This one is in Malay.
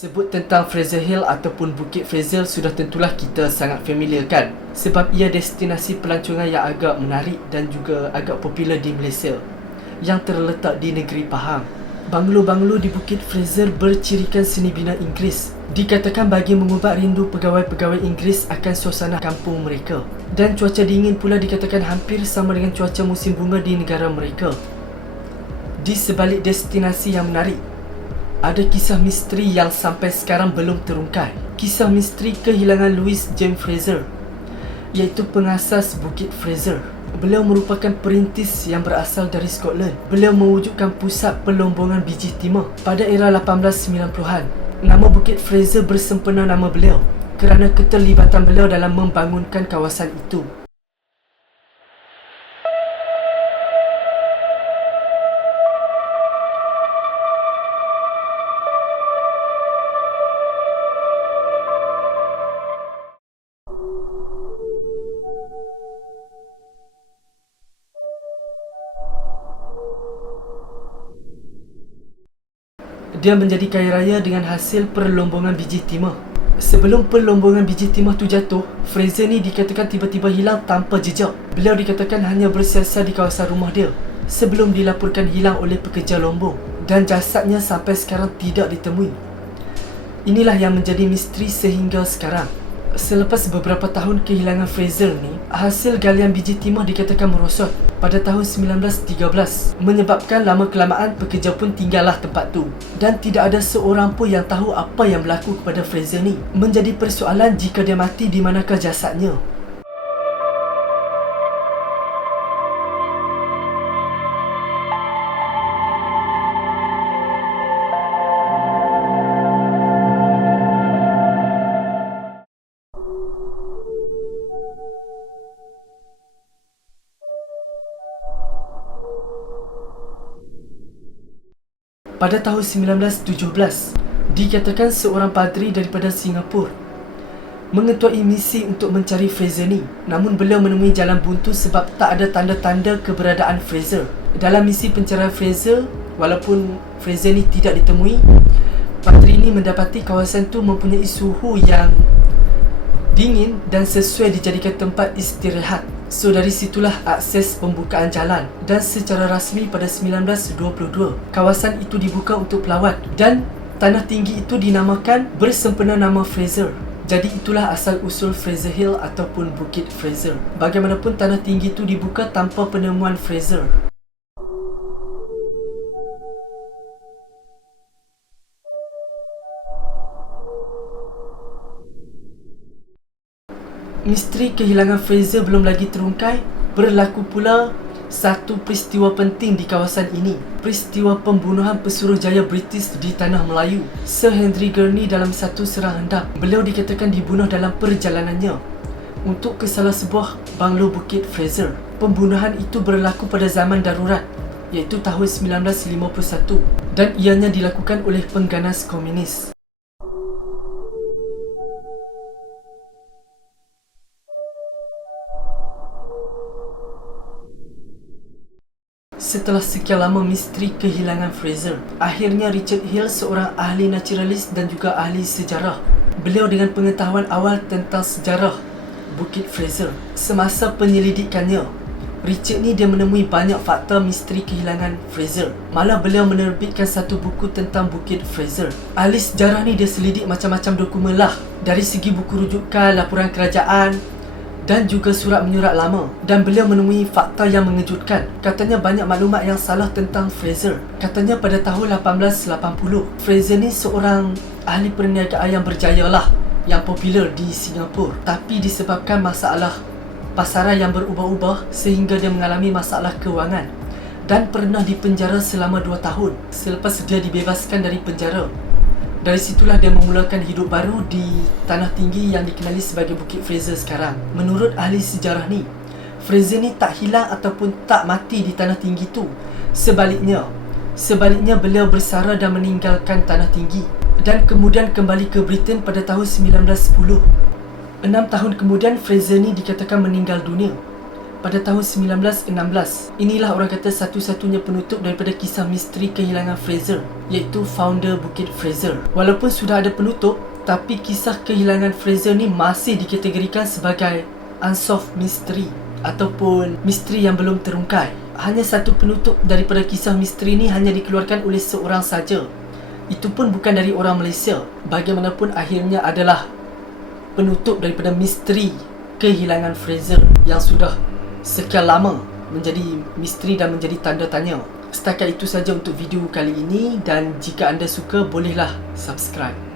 Sebut tentang Fraser Hill ataupun Bukit Fraser sudah tentulah kita sangat familiar kan? Sebab ia destinasi pelancongan yang agak menarik dan juga agak popular di Malaysia yang terletak di negeri Pahang. Banglo-banglo di Bukit Fraser bercirikan seni bina Inggeris. Dikatakan bagi mengubat rindu pegawai-pegawai Inggeris akan suasana kampung mereka. Dan cuaca dingin pula dikatakan hampir sama dengan cuaca musim bunga di negara mereka. Di sebalik destinasi yang menarik, ada kisah misteri yang sampai sekarang belum terungkai. Kisah misteri kehilangan Louis James Fraser, iaitu pengasas Bukit Fraser. Beliau merupakan perintis yang berasal dari Scotland. Beliau mewujudkan pusat pelombongan biji timah pada era 1890-an. Nama Bukit Fraser bersempena nama beliau kerana keterlibatan beliau dalam membangunkan kawasan itu. Dia menjadi kaya raya dengan hasil perlombongan biji timah. Sebelum perlombongan biji timah tu jatuh, Fraser ni dikatakan tiba-tiba hilang tanpa jejak. Beliau dikatakan hanya bersiasat di kawasan rumah dia sebelum dilaporkan hilang oleh pekerja lombong, dan jasadnya sampai sekarang tidak ditemui. Inilah yang menjadi misteri sehingga sekarang. Selepas beberapa tahun kehilangan Fraser ni, hasil galian biji timah dikatakan merosot pada tahun 1913, menyebabkan lama-kelamaan pekerja pun tinggallah tempat tu, dan tidak ada seorang pun yang tahu apa yang berlaku kepada Fraser ni. Menjadi persoalan, jika dia mati, di manakah jasadnya? Pada tahun 1917, dikatakan seorang padri daripada Singapura mengetuai misi untuk mencari Fraser ni. Namun beliau menemui jalan buntu sebab tak ada tanda-tanda keberadaan Fraser. Dalam misi pencarian Fraser, walaupun Fraser ni tidak ditemui, padri ni mendapati kawasan tu mempunyai suhu yang dingin dan sesuai dijadikan tempat istirahat. So dari situlah akses pembukaan jalan, dan secara rasmi pada 1922 kawasan itu dibuka untuk pelawat, dan tanah tinggi itu dinamakan bersempena nama Fraser. Jadi itulah asal usul Fraser Hill ataupun Bukit Fraser. Bagaimanapun tanah tinggi itu dibuka tanpa penemuan Fraser. Misteri kehilangan Fraser belum lagi terungkai. Berlaku pula satu peristiwa penting di kawasan ini. Peristiwa pembunuhan pesuruhjaya British di Tanah Melayu, Sir Henry Gurney, dalam satu serang hendap. Beliau dikatakan dibunuh dalam perjalanannya untuk ke salah sebuah banglo Bukit Fraser. Pembunuhan itu berlaku pada zaman darurat, iaitu tahun 1951, dan ianya dilakukan oleh pengganas komunis. Setelah sekian lama misteri kehilangan Fraser, akhirnya Richard Hill, seorang ahli naturalis dan juga ahli sejarah, beliau dengan pengetahuan awal tentang sejarah Bukit Fraser, semasa penyelidikannya, Richard ni dia menemui banyak fakta misteri kehilangan Fraser. Malah beliau menerbitkan satu buku tentang Bukit Fraser. Ahli sejarah ni dia selidik macam-macam dokumen lah, dari segi buku rujukan, laporan kerajaan dan juga surat menyurat lama, dan beliau menemui fakta yang mengejutkan. Katanya banyak maklumat yang salah tentang Fraser. Katanya pada tahun 1880, Fraser ni seorang ahli perniagaan yang berjaya lah, yang popular di Singapura. Tapi disebabkan masalah pasaran yang berubah-ubah, sehingga dia mengalami masalah kewangan dan pernah dipenjara selama 2 tahun. Selepas dia dibebaskan dari penjara, dari situlah dia memulakan hidup baru di tanah tinggi yang dikenali sebagai Bukit Fraser sekarang. Menurut ahli sejarah ni, Fraser ni tak hilang ataupun tak mati di tanah tinggi tu. Sebaliknya beliau bersara dan meninggalkan tanah tinggi, dan kemudian kembali ke Britain pada tahun 1910. 6 tahun kemudian Fraser ni dikatakan meninggal dunia. pada tahun 1916. Inilah orang kata satu-satunya penutup daripada kisah misteri kehilangan Fraser, iaitu founder Bukit Fraser. Walaupun sudah ada penutup, tapi kisah kehilangan Fraser ni masih dikategorikan sebagai unsolved mystery ataupun misteri yang belum terungkai. Hanya satu penutup daripada kisah misteri ni hanya dikeluarkan oleh seorang saja. Itu pun bukan dari orang Malaysia. Bagaimanapun akhirnya adalah penutup daripada misteri kehilangan Fraser yang sudah sekian lama menjadi misteri dan menjadi tanda tanya. Setakat itu saja untuk video kali ini, dan jika anda suka bolehlah subscribe.